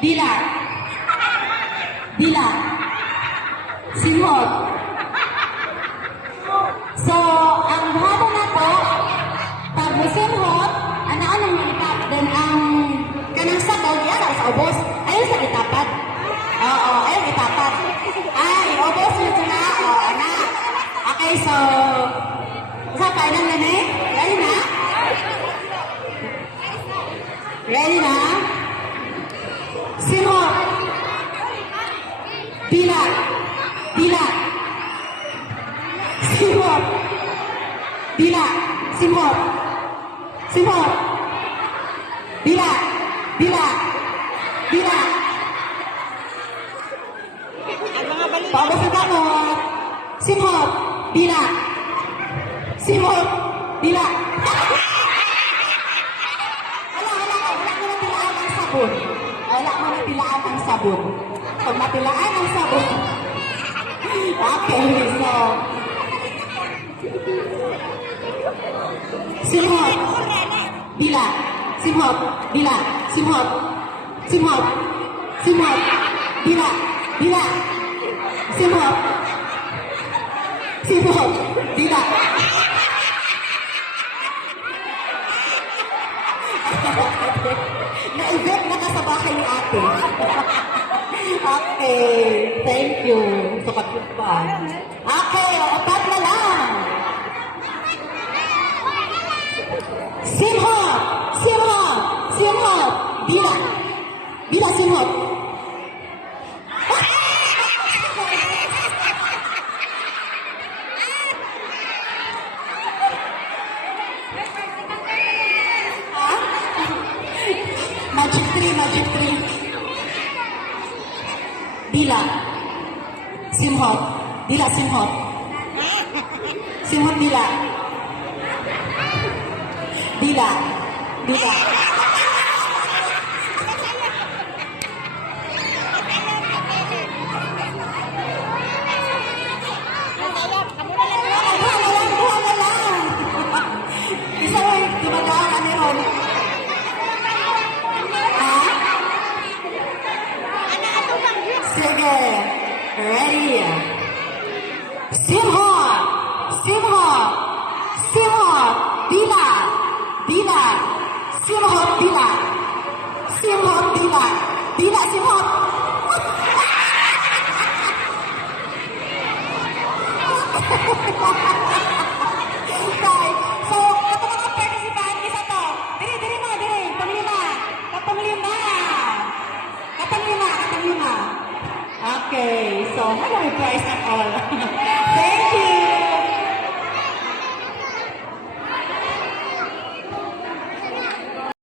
Dila. Dila. Simhot. So, ang habo na to, pag simhot, ano-anong itap, then ang kanang sabaw niya, sa ubos, ayun sa itapat. Oo, ayun itapat. Ay, ubos yun na, na. Okay, so, sa tayo ng nene? Ready na? Ready na? Simhot. Dila. Dila. Simhot. Dila. Simhot. Simhot. Dila. Dila. Dila. Paubos na mo. Simhot. Dila. Simhot. Dila. Wala mo na pilaan ang sabon. Wala mo na pilaan ang sabon. Pag mapilaan ang sabon. Okay, so. Simhot. Dila. Simhot. Dila. Simhot. Simhot. Simhot. Dila. Dila. Simhot. Simhot. Dila. Na-event na ka sa bahay ni ate. Okay. Thank you. Sapat ko pa. Okay. Apat na lang. Simhot. Simhot. Simhot. Dila. Dila simhot. Magic tree, magic tree. Dila. Simhot. Dila, simhot. Simhot, dila. Dila. Dila. Buha na lang. Isa mo, dumadaan na meron. Sige. Ready. Simhot. Simhot. Simhot. Dila. Dila. Simhot. Dila. Simhot. Dila. Dila. Simhot. Okay. So, ito mga participant, isa to. Diri mo, diri. Panglima. Kapanglima. Kapanglima. Kapanglima. Okay, so, may prize at all. Thank you.